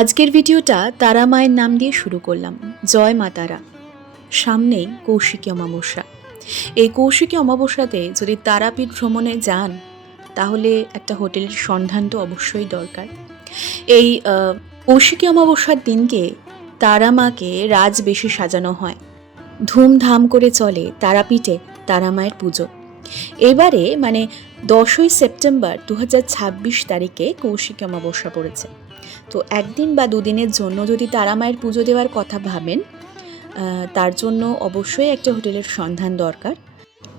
আজকের ভিডিওটা তারা মায়ের নাম দিয়ে শুরু করলাম। জয় মা তারা। সামনেই কৌশিকী অমাবস্যা। এই কৌশিকী অমাবস্যাতে যদি তারাপীঠ ভ্রমণে যান তাহলে একটা হোটেলের সন্ধান তো অবশ্যই দরকার। এই কৌশিকী অমাবস্যার দিনকে তারা মাকে রাজবেশে সাজানো হয়। ধুমধাম করে চলে তারাপীঠে তারা মায়ের পুজো। এবারে 10ই সেপ্টেম্বর 2026 তারিখে কৌশিকী অমাবস্যা পড়েছে। তো একদিন বা দুদিনের জন্য যদি তারা মায়ের পুজো দেওয়ার কথা ভাবেন, তার জন্য অবশ্যই একটা হোটেলের সন্ধান দরকার।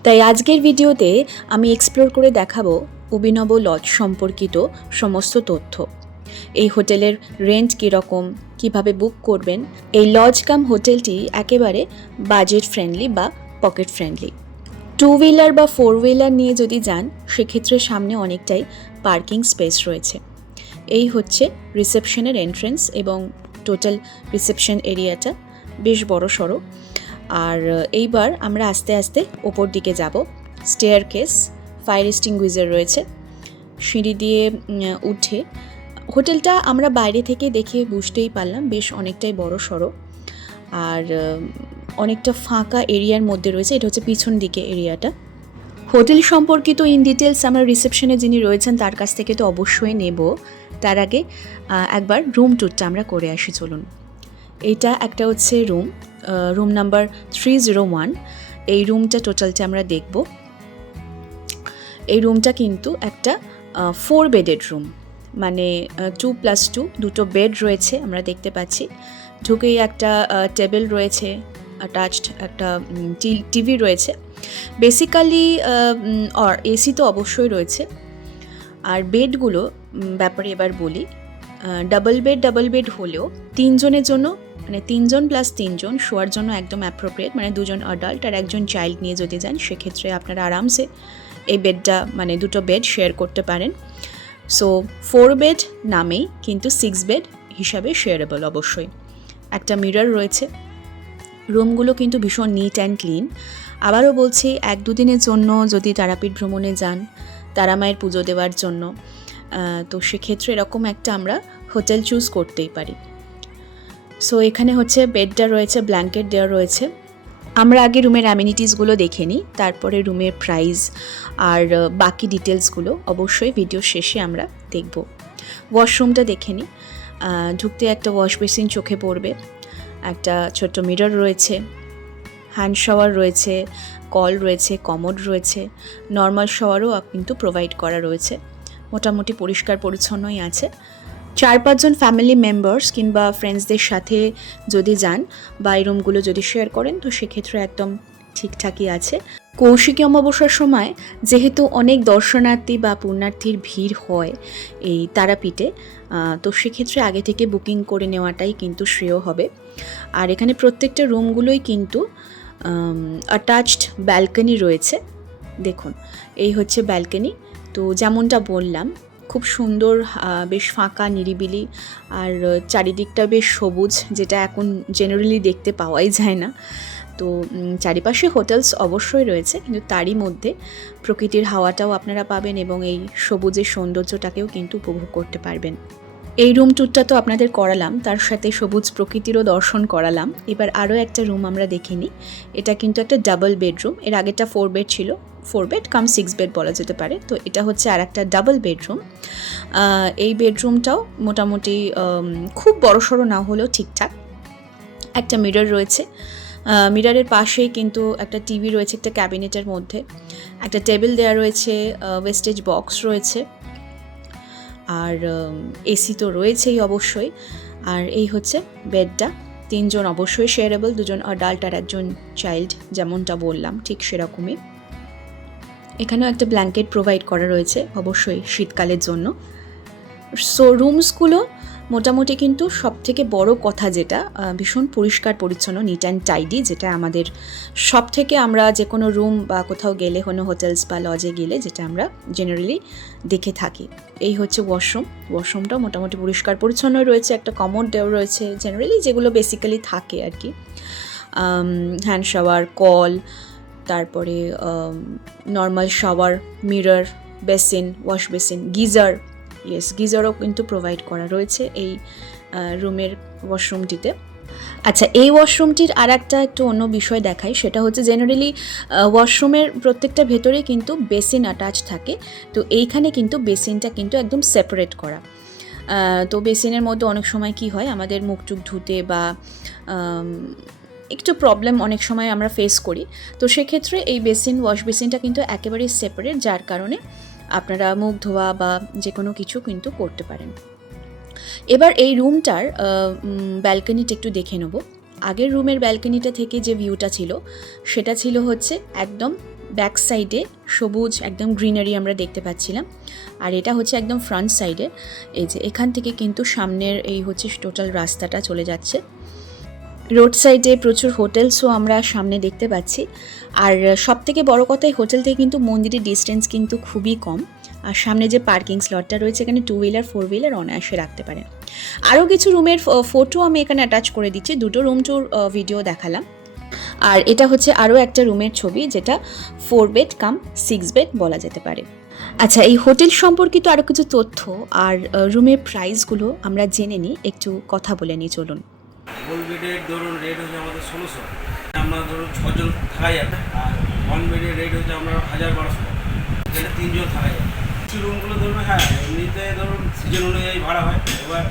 তাই আজকের ভিডিওতে আমি এক্সপ্লোর করে দেখাবো অভিনব লজ সম্পর্কিত সমস্ত তথ্য। এই হোটেলের রেন্ট কীরকম, কিভাবে বুক করবেন। এই লজ কাম হোটেলটি একেবারে বাজেট ফ্রেন্ডলি বা পকেট ফ্রেন্ডলি। 2 হুইলার বা 4 হুইলার নিয়ে যদি যান সেক্ষেত্রে সামনে অনেকটাই পার্কিং স্পেস রয়েছে। এই হচ্ছে রিসেপশনের এন্ট্রেন্স এবং টোটাল রিসেপশন এরিয়াটা বেশ বড় সড়ো। আর এইবার আমরা আস্তে আস্তে ওপর দিকে যাব। স্টেয়ার কেস, ফায়ার এক্সটিংগুইজার রয়েছে, সিঁড়ি দিয়ে উঠে হোটেলটা আমরা বাইরে থেকে দেখে বুঝতেই পারলাম বেশ অনেকটাই বড় সড়ো আর অনেকটা ফাঁকা এরিয়ার মধ্যে রয়েছে। এটা হচ্ছে পিছন দিকে এরিয়াটা। হোটেল সম্পর্কিত ইন ডিটেলস আমরা রিসেপশনে যিনি রয়েছেন তার কাছ থেকে তো অবশ্যই নেব। তার আগে একবার রুম ট্যুরটা আমরা করে আসি চলুন। এইটা একটা হচ্ছে রুম নাম্বার 301। এই রুমটা টোটালটা আমরা দেখব। এই রুমটা কিন্তু একটা 4 বেডেড রুম, 2+2 দুটো বেড রয়েছে আমরা দেখতে পাচ্ছি। ঢুকেই একটা টেবিল রয়েছে, অ্যাটাচড একটা টিভি রয়েছে। বেসিক্যালি এসি তো অবশ্যই রয়েছে। আর বেডগুলো ব্যাপারে এবার বলি। ডাবল বেড হলেও 3 জনের জন্য 3 জন প্লাস 3 জন শোয়ার জন্য একদম অ্যাপ্রোপ্রিয়েট। 2 জন অ্যাডাল্ট আর 1 জন চাইল্ড নিয়ে যদি যান সেক্ষেত্রে আপনারা আরামসে এই বেডটা দুটো বেড শেয়ার করতে পারেন। সো 4 বেড নামেই কিন্তু 6 বেড হিসাবে শেয়ারেবল অবশ্যই। একটা মিরর রয়েছে। রুমগুলো কিন্তু ভীষণ নিট অ্যান্ড ক্লিন। আবারও বলছি, 1-2 দিনের জন্য যদি তারাপীঠ ভ্রমণে যান তারা মায়ের পুজো দেওয়ার জন্য, তো সেক্ষেত্রে এরকম একটা আমরা হোটেল চুজ করতেই পারি। সো এখানে হচ্ছে বেডটা রয়েছে, ব্ল্যাঙ্কেট দেওয়া রয়েছে। আমরা আগে রুমের অ্যামিনিটিসগুলো দেখে নিই, তারপরে রুমের প্রাইস আর বাকি ডিটেলসগুলো অবশ্যই ভিডিও শেষে আমরা দেখব। ওয়াশরুমটা দেখে নিই। ঢুকতে একটা ওয়াশ বেসিন চোখে পড়বে, একটা ছোট্ট মিরর রয়েছে, হ্যান্ড শাওয়ার রয়েছে, কল রয়েছে, কমোড রয়েছে, নর্মাল শাওয়ারও কিন্তু প্রোভাইড করা রয়েছে। মোটামুটি পরিষ্কার পরিচ্ছন্নই আছে। 4-5 জন ফ্যামিলি মেম্বার্স কিংবা ফ্রেন্ডসদের সাথে যদি যান বা এই রুমগুলো যদি শেয়ার করেন তো সেক্ষেত্রে একদম ঠিকঠাকই আছে। কৌশিকী অমাবস্যার সময় যেহেতু অনেক দর্শনার্থী বা পুণ্যার্থীর ভিড় হয় এই তারাপীঠে, তো সেক্ষেত্রে আগে থেকে বুকিং করে নেওয়াটাই কিন্তু শ্রেয় হবে। আর এখানে প্রত্যেকটা রুমগুলোই কিন্তু অ্যাটাচড ব্যালকনি রয়েছে। দেখুন, এই হচ্ছে ব্যালকনি। তো যেমনটা বললাম, খুব সুন্দর, বেশ ফাঁকা নিরিবিলি আর চারিদিকটা বেশ সবুজ, যেটা এখন জেনারেলি দেখতে পাওয়াই যায় না। তো চারিপাশে হোটেলস অবশ্যই রয়েছে, কিন্তু তারই মধ্যে প্রকৃতির হাওয়াটাও আপনারা পাবেন এবং এই সবুজের সৌন্দর্যটাকেও কিন্তু উপভোগ করতে পারবেন। এই রুম ট্যুরটা তো আপনাদের করালাম, তার সাথে সবুজ প্রকৃতিরও দর্শন করালাম। এবার আরও একটা রুম আমরা দেখে নিই। এটা কিন্তু একটা ডাবল বেডরুম। এর আগেটা 4 বেড ছিল, 4 বেড কাম 6 বেড বলা যেতে পারে। তো এটা হচ্ছে আর একটা ডাবল বেডরুম। এই বেডরুমটাও মোটামুটি খুব বড়সড় না হলেও ঠিকঠাক। একটা মিরর রয়েছে। মিররের পাশেই কিন্তু একটা টিভি রয়েছে একটা ক্যাবিনেটের মধ্যে। একটা টেবিল দেওয়া রয়েছে, ওয়েস্টেজ বক্স রয়েছে, আর এসি তো রয়েছেই অবশ্যই। আর এই হচ্ছে বেডটা। 3 জন অবশ্যই শেয়ারেবল, 2 জন অ্যাডাল্ট আর 1 জন চাইল্ড, যেমনটা বললাম ঠিক সেরকমই। এখানেও একটা ব্ল্যাঙ্কেট প্রোভাইড করা রয়েছে অবশ্যই শীতকালের জন্য। সো রুমসগুলো মোটামুটি কিন্তু সবথেকে বড় কথা যেটা, ভীষণ পরিষ্কার পরিচ্ছন্ন, নিট অ্যান্ড টাইডি, যেটা আমাদের সবথেকে আমরা যে কোনো রুম বা কোথাও গেলে, কোনো হোটেলস বা লজে গেলে যেটা আমরা জেনারেলি দেখে থাকি। এই হচ্ছে ওয়াশরুমটাও মোটামুটি পরিষ্কার পরিচ্ছন্ন রয়েছে। একটা কমোড দেওয়া রয়েছে, জেনারেলি যেগুলো বেসিক্যালি থাকে আর কি। হ্যান্ড শাওয়ার, কল, তারপরে normal shower, mirror, basin, wash basin, গিজারও কিন্তু প্রোভাইড করা রয়েছে এই রুমের ওয়াশরুমটিতে। আচ্ছা, এই ওয়াশরুমটির আর একটু অন্য বিষয় দেখাই, সেটা হচ্ছে জেনারেলি ওয়াশরুমের প্রত্যেকটা ভেতরে কিন্তু বেসিন অ্যাটাচ থাকে। তো এইখানে কিন্তু বেসিনটা কিন্তু একদম সেপারেট করা। তো বেসিনের মধ্যে অনেক সময় কি হয়, আমাদের মুখ টুক ধুতে বা একটু প্রবলেম অনেক সময় আমরা ফেস করি। তো সেক্ষেত্রে এই ওয়াশ বেসিনটা কিন্তু একেবারেই সেপারেট, যার কারণে আপনারা মুখ ধোয়া বা যে কোনো কিছু কিন্তু করতে পারেন। এবার এই রুমটার ব্যালকনিটা একটু দেখে নেব। আগের রুমের ব্যালকনিটা থেকে যে ভিউটা ছিল সেটা ছিল হচ্ছে একদম ব্যাক সাইডে সবুজ একদম গ্রিনারি আমরা দেখতে পাচ্ছিলাম, আর এটা হচ্ছে একদম ফ্রন্ট সাইডে। এই যে এখান থেকে কিন্তু সামনের এই হচ্ছে টোটাল রাস্তাটা চলে যাচ্ছে। রোড সাইডে প্রচুর হোটেলসও আমরা সামনে দেখতে পাচ্ছি। আর সবথেকে বড় কথা, এই হোটেল থেকে কিন্তু মন্দিরের ডিস্টেন্স কিন্তু খুবই কম। আর সামনে যে পার্কিং স্লটটা রয়েছে, এখানে 2 হুইলার 4 হুইলার অনায়াসে রাখতে পারেন। আরও কিছু রুমের ফটো আমি এখানে অ্যাটাচ করে দিচ্ছি, দুটো রুম টুর ভিডিও দেখালাম। আর এটা হচ্ছে আরও একটা রুমের ছবি, যেটা 4 বেড কাম 6 বেড বলা যেতে পারে। আচ্ছা, এই হোটেল সম্পর্কিত আরও কিছু তথ্য আর রুমের প্রাইসগুলো আমরা জেনে নিই, একটু কথা বলে নিই, চলুন। ডবল বেডের ধরুন রেট হচ্ছে আমাদের 1600, আমরা ধরুন 6 জন থাকা যাবে। আর 1 বেডের রেট হচ্ছে আমরা 1200 টাকা, এখানে 3 জন থাকা যাবে। কিছু রুমগুলো ধরুন এমনিতে ধরুন সিজন অনুযায়ী ভাড়া হয়। এবার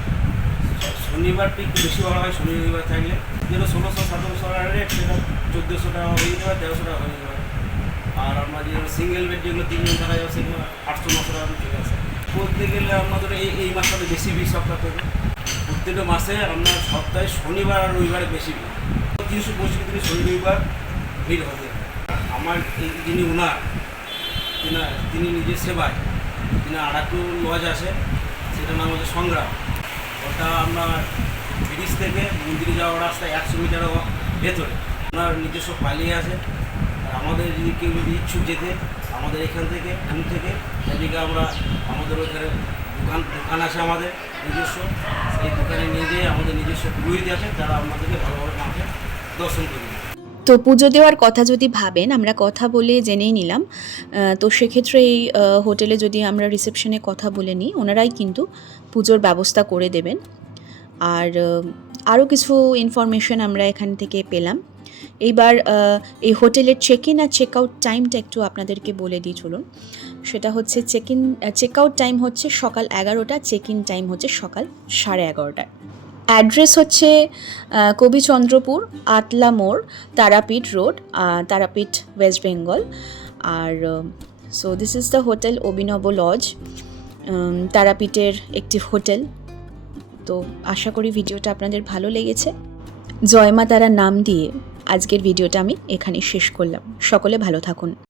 শনিবারটি একটু বেশি ভাড়া হয়, শনি রবিবার থাকলে যেটা 1600-1700 টাকা রেট, সেটা 1400 টাকা হয়ে যেতে পারে, 1300 টাকা হয়ে যেতে পারে। আর আমরা যে সিঙ্গেল বেড যেগুলো 3 জন থাকা যাবে, সেগুলো 800-900 টাকা চলে আসে। বলতে গেলে আমাদের এই মাসটাতে বেশি ভিড় সপ্তাহ থেকে। প্রত্যেকটা মাসে আপনার সপ্তাহে শনিবার আর রবিবারে বেশি ভিড়, 365 দিনে শনি রবিবার ভিড় হবে। আমার এই যিনি ওনার তিনি নিজের সেবায় আর একটু লজ আছে, সেটার নাম হচ্ছে সংগ্রাম। ওটা আপনার ব্রিজ থেকে মন্দিরে যাওয়ার রাস্তায় 100 মিটার ভেতরে ওনার নিজস্ব পালিয়ে আছে। আর আমাদের যদি কেউ ইচ্ছুক যেতে, আমাদের এখান থেকে রুম থেকে সেদিকে আমরা আমাদের ওখানে দোকান আছে আমাদের নিজস্ব, সেই দোকানে নিয়ে যেয়ে আমাদের নিজস্ব পুরোহিত আছে, যারা আমাদেরকে ভালোভাবে মাকে দর্শন করবে। তো পুজো দেওয়ার কথা যদি ভাবেন, আমরা কথা বলে জেনেই নিলাম। তো সেক্ষেত্রে এই হোটেলে যদি আমরা রিসেপশনে কথা বলে নিই, ওনারাই কিন্তু পুজোর ব্যবস্থা করে দেবেন। আর আরও কিছু ইনফরমেশন আমরা এখান থেকে পেলাম। এইবার এই হোটেলের চেক ইন আর চেক আউট টাইমটা একটু আপনাদেরকে বলে দিই, চলুন। সেটা হচ্ছে চেক আউট টাইম হচ্ছে সকাল 11টা, চেক ইন টাইম হচ্ছে সকাল 11:30টায়। অ্যাড্রেস হচ্ছে কবিচন্দ্রপুর, আটলা মোড়, তারাপীঠ রোড, তারাপীঠ, ওয়েস্ট বেঙ্গল। আর so this is the hotel Abhinav lodge, তারাপীঠের একটি হোটেল। তো আশা করি ভিডিওটা আপনাদের ভালো লেগেছে। জয় মা তারা নাম দিয়ে আজকের ভিডিওটা আমি এখানেই শেষ করলাম। সকলে ভালো থাকুন।